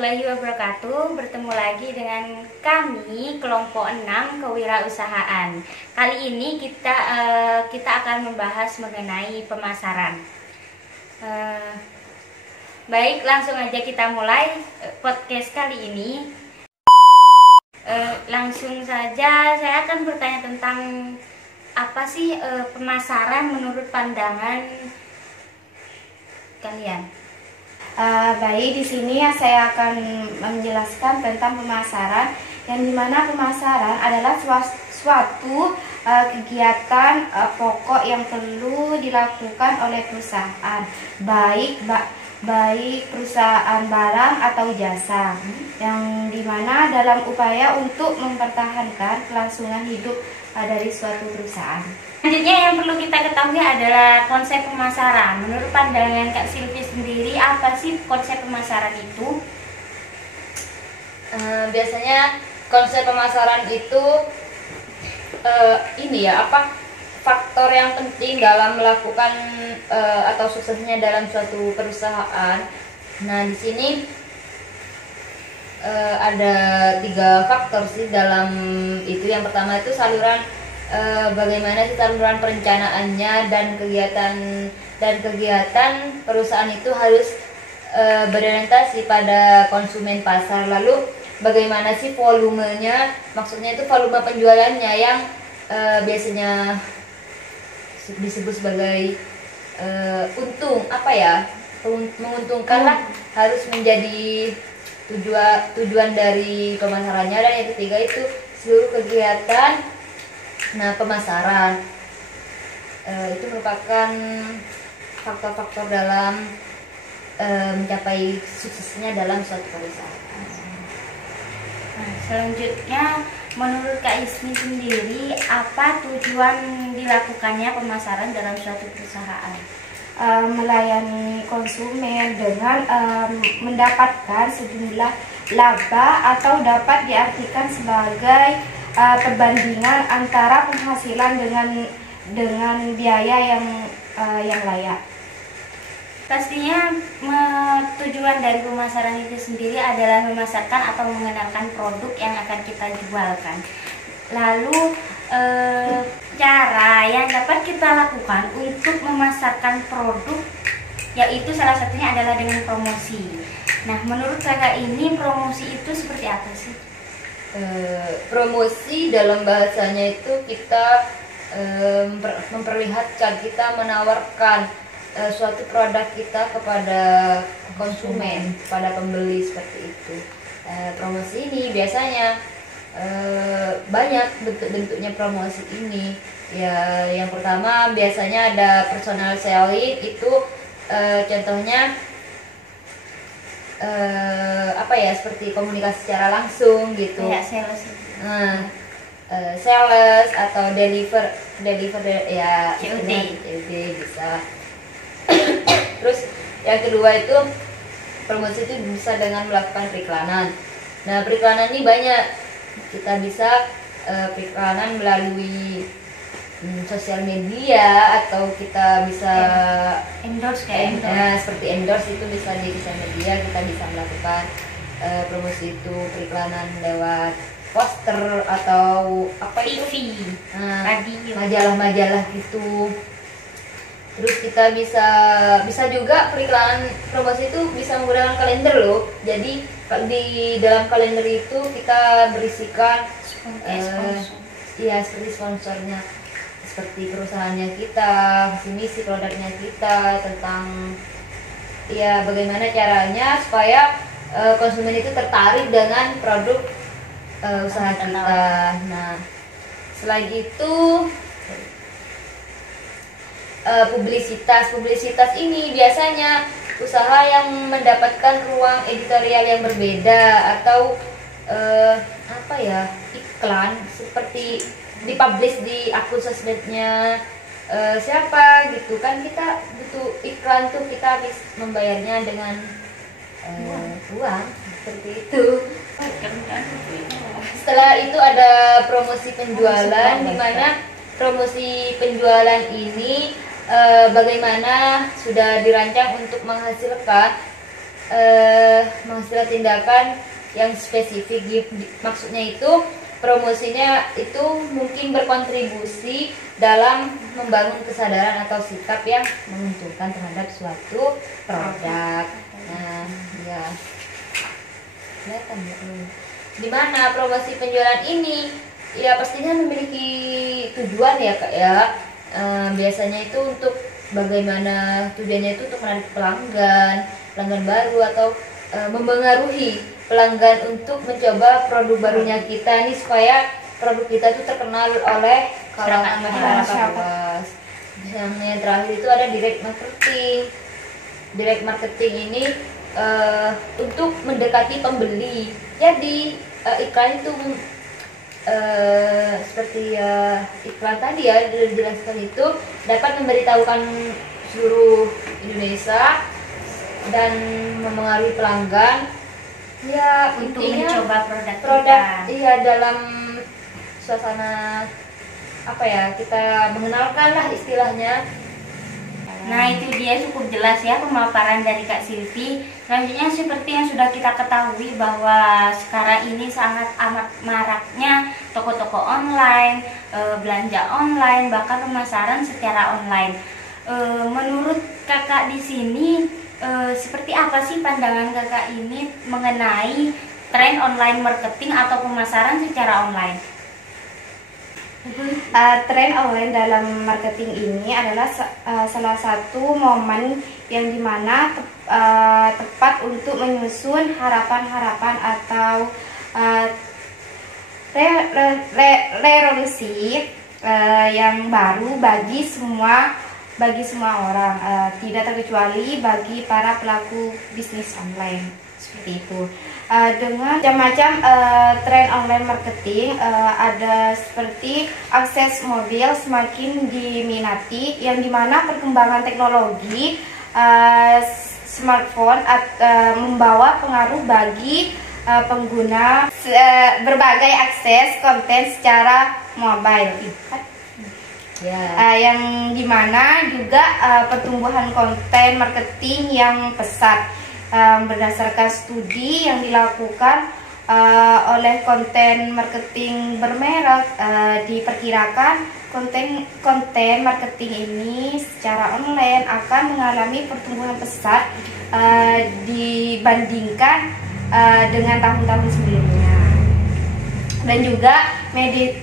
warahmatullahi wabarakatuh. Bertemu lagi dengan kami kelompok 6 kewirausahaan. Kali ini kita akan membahas mengenai pemasaran. Baik, langsung aja kita mulai podcast kali ini. Langsung saja saya akan bertanya tentang apa sih pemasaran menurut pandangan kalian. Baik, di sini saya akan menjelaskan tentang pemasaran, yang dimana pemasaran adalah suatu kegiatan pokok yang perlu dilakukan oleh perusahaan, baik perusahaan barang atau jasa, yang dimana dalam upaya untuk mempertahankan kelangsungan hidup dari suatu perusahaan. Selanjutnya yang perlu kita ketahui adalah konsep pemasaran. Menurut pandangan Kak Silvi sendiri, apa sih konsep pemasaran itu? Biasanya konsep pemasaran itu faktor yang penting dalam melakukan atau suksesnya dalam suatu perusahaan. Nah, di sini ada 3 faktor sih dalam itu. Yang pertama itu saluran, bagaimana sih saluran perencanaannya dan kegiatan perusahaan itu harus berorientasi pada konsumen pasar. Lalu bagaimana sih volumenya, maksudnya itu volume penjualannya yang biasanya disebut sebagai menguntungkan lah, harus menjadi tujuan dari pemasarannya. Dan yang ketiga itu seluruh kegiatan pemasaran itu merupakan faktor-faktor dalam mencapai suksesnya dalam suatu perusahaan. Nah, selanjutnya menurut Kak Ismi sendiri, apa tujuan dilakukannya pemasaran dalam suatu perusahaan? Melayani konsumen dengan mendapatkan sejumlah laba, atau dapat diartikan sebagai perbandingan antara penghasilan dengan biaya yang layak. Pastinya tujuan dari pemasaran itu sendiri adalah memasarkan atau mengenalkan produk yang akan kita jualkan. Lalu cara yang dapat kita lakukan untuk memasarkan produk, yaitu salah satunya adalah dengan promosi. Nah, menurut kakak ini promosi itu seperti apa sih? Promosi dalam bahasanya itu kita memperlihatkan, kita menawarkan suatu produk kita kepada konsumen, pada pembeli, seperti itu. Promosi ini biasanya banyak bentuk-bentuknya. Promosi ini ya, yang pertama biasanya ada personal selling. Itu contohnya seperti komunikasi secara langsung gitu. Kayak sales. Sales atau deliver ya, COD bisa. Terus yang kedua itu promosi itu bisa dengan melakukan periklanan. Nah, periklanan ini banyak. Kita bisa periklanan melalui sosial media, atau kita bisa endorse seperti endorse, itu bisa di sosial media. Kita bisa melakukan promosi itu, periklanan lewat poster atau TV, radio, majalah-majalah gitu. Terus kita bisa juga periklanan promosi itu bisa menggunakan kalender loh. Jadi di dalam kalender itu kita berisikan seperti sponsornya, seperti perusahaannya kita, misi produknya kita, tentang bagaimana caranya supaya konsumen itu tertarik dengan produk usaha kita. Nah, selain itu publisitas ini biasanya usaha yang mendapatkan ruang editorial yang berbeda, atau iklan, seperti dipublish di akun sosmednya siapa gitu kan. Kita butuh iklan tuh, kita habis membayarnya dengan uang, seperti itu. Setelah itu ada promosi penjualan, di mana promosi penjualan ini bagaimana sudah dirancang untuk menghasilkan menghasilkan tindakan yang spesifik. Maksudnya itu promosinya itu mungkin berkontribusi dalam membangun kesadaran atau sikap yang menguntungkan terhadap suatu produk. Nah, ya. Kelihatan ya. Di mana promosi penjualan ini ya pastinya memiliki tujuan ya Kak ya. Biasanya itu untuk bagaimana tujuannya itu untuk menarik pelanggan baru atau mempengaruhi pelanggan untuk mencoba produk barunya kita nih supaya produk kita itu terkenal oleh kalangan masyarakat luas. Yang terakhir itu ada direct marketing. Direct marketing ini untuk mendekati pembeli. Jadi iklan itu seperti iklan tadi ya dijelaskan itu dapat memberitahukan seluruh Indonesia dan memengaruhi pelanggan ya Untuk intinya mencoba produk kita. iya dalam suasana apa ya, kita mengenalkan lah istilahnya. Nah, itu dia cukup jelas ya pemaparan dari Kak Silvi. Selanjutnya seperti yang sudah kita ketahui bahwa sekarang ini sangat amat maraknya toko-toko online, belanja online, bahkan pemasaran secara online. Menurut Kakak di sini seperti apa sih pandangan Kakak ini mengenai tren online marketing atau pemasaran secara online? Tren online dalam marketing ini adalah salah satu momen yang dimana tepat untuk menyusun harapan-harapan atau revolusi yang baru bagi semua orang, tidak terkecuali bagi para pelaku bisnis online seperti itu. Dengan macam-macam tren online marketing, ada seperti akses mobil semakin diminati, yang dimana perkembangan teknologi smartphone membawa pengaruh bagi pengguna berbagai akses konten secara mobile. Yang dimana juga pertumbuhan konten marketing yang pesat. Berdasarkan studi yang dilakukan oleh konten marketing bermerek, diperkirakan konten marketing ini secara online akan mengalami pertumbuhan pesat dibandingkan dengan tahun-tahun sebelumnya. Dan juga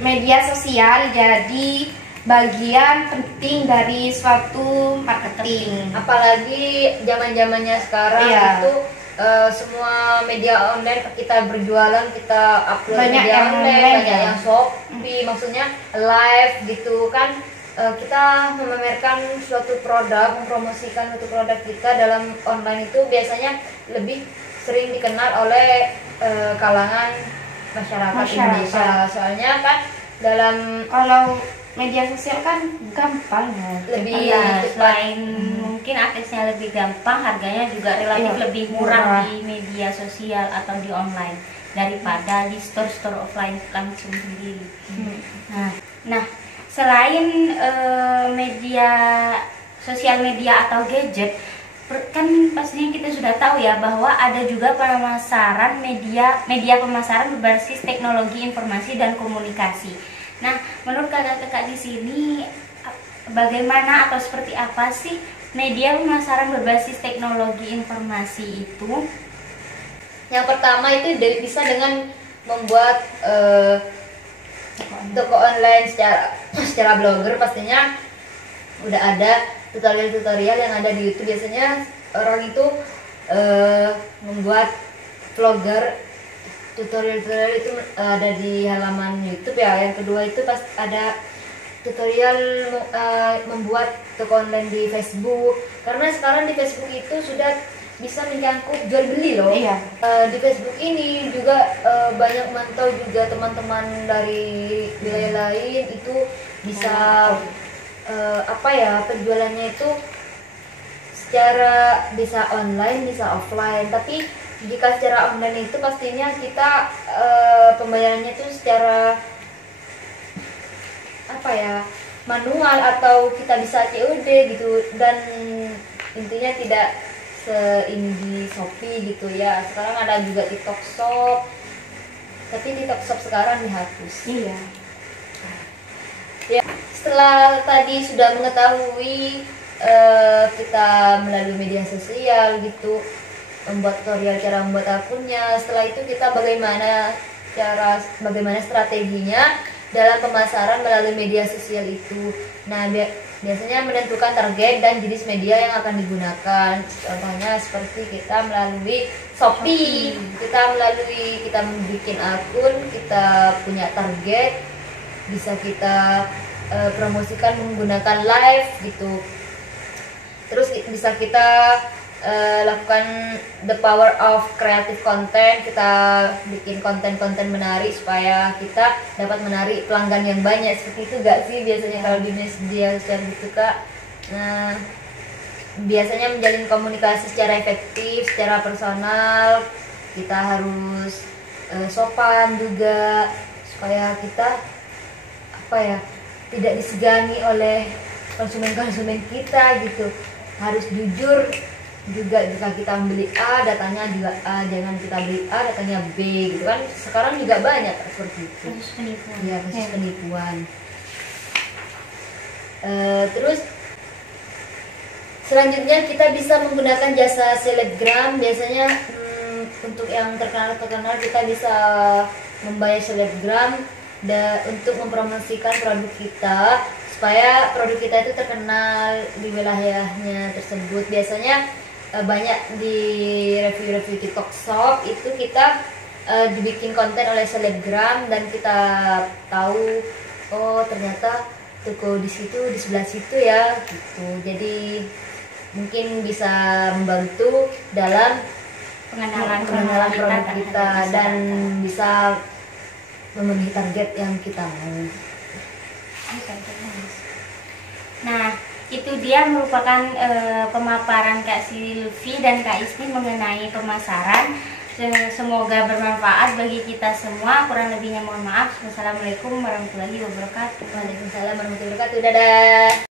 media sosial jadi bagian penting dari suatu marketing. Apalagi zaman-zamannya sekarang itu semua media online kita berjualan, kita upload banyak media yang online, banyak yang Shopee, maksudnya live gitu kan. Kita memamerkan suatu produk, mempromosikan suatu produk kita dalam online itu biasanya lebih sering dikenal oleh kalangan masyarakat Indonesia. Soalnya kan kalau media sosial kan gampang ya, lebih selain mungkin aksesnya lebih gampang, harganya juga relatif lebih murah di media sosial atau di online daripada di store offline langsung sendiri. Nah, selain sosial media atau gadget, kan pastinya kita sudah tahu ya bahwa ada juga pemasaran media pemasaran berbasis teknologi informasi dan komunikasi. Nah, menurut kakak-kakak di sini bagaimana atau seperti apa sih media pemasaran berbasis teknologi informasi itu? Yang pertama itu bisa dengan membuat toko online secara blogger. Pastinya udah ada tutorial-tutorial yang ada di YouTube. Biasanya orang itu membuat vlogger. Tutorial itu ada di halaman YouTube ya. Yang kedua itu pas ada tutorial membuat toko online di Facebook. Karena sekarang di Facebook itu sudah bisa menyangkut jual beli loh. Di Facebook ini juga banyak mantau juga teman-teman dari wilayah lain itu bisa penjualannya itu secara bisa online bisa offline. Tapi jika secara online itu pastinya kita pembayarannya itu secara manual atau kita bisa COD gitu, dan intinya tidak seini di Shopee gitu ya. Sekarang ada juga TikTok Shop, tapi TikTok Shop sekarang dihapus. Iya. Ya, setelah tadi sudah mengetahui kita melalui media sosial gitu, membuat tutorial cara membuat akunnya. Setelah itu kita bagaimana strateginya dalam pemasaran melalui media sosial itu. Nah, biasanya menentukan target dan jenis media yang akan digunakan. Contohnya seperti kita melalui Shopee, kita bikin akun, kita punya target, bisa kita promosikan menggunakan live gitu. Terus bisa kita lakukan the power of creative content, kita bikin konten-konten menarik supaya kita dapat menarik pelanggan yang banyak. Seperti itu gak sih biasanya kalau di media sosial gitu Kak? Nah, biasanya menjalin komunikasi secara efektif, secara personal, kita harus sopan juga supaya kita tidak disegani oleh konsumen kita gitu. Harus jujur juga, jika kita membeli A, datanya juga A, jangan kita beli A, datanya B gitu kan. Sekarang juga banyak seperti itu. Kasus penipuan. Ya, kasus penipuan. Terus selanjutnya kita bisa menggunakan jasa selebgram. Biasanya untuk yang terkenal kita bisa membayar selebgram untuk mempromosikan produk kita supaya produk kita itu terkenal di wilayahnya tersebut. Biasanya banyak di review-review TikTok Shop itu kita dibikin konten oleh selebgram dan kita tahu, oh ternyata toko di situ, di sebelah situ ya gitu. Jadi mungkin bisa membantu dalam pengenalan produk kita dan bisa memenuhi target yang kita mau. Nah, itu dia merupakan pemaparan Kak Silvi dan Kak Istin mengenai pemasaran. Semoga bermanfaat bagi kita semua. Kurang lebihnya mohon maaf. Wassalamualaikum warahmatullahi wabarakatuh. Waalaikumsalam warahmatullahi wabarakatuh. Dadah.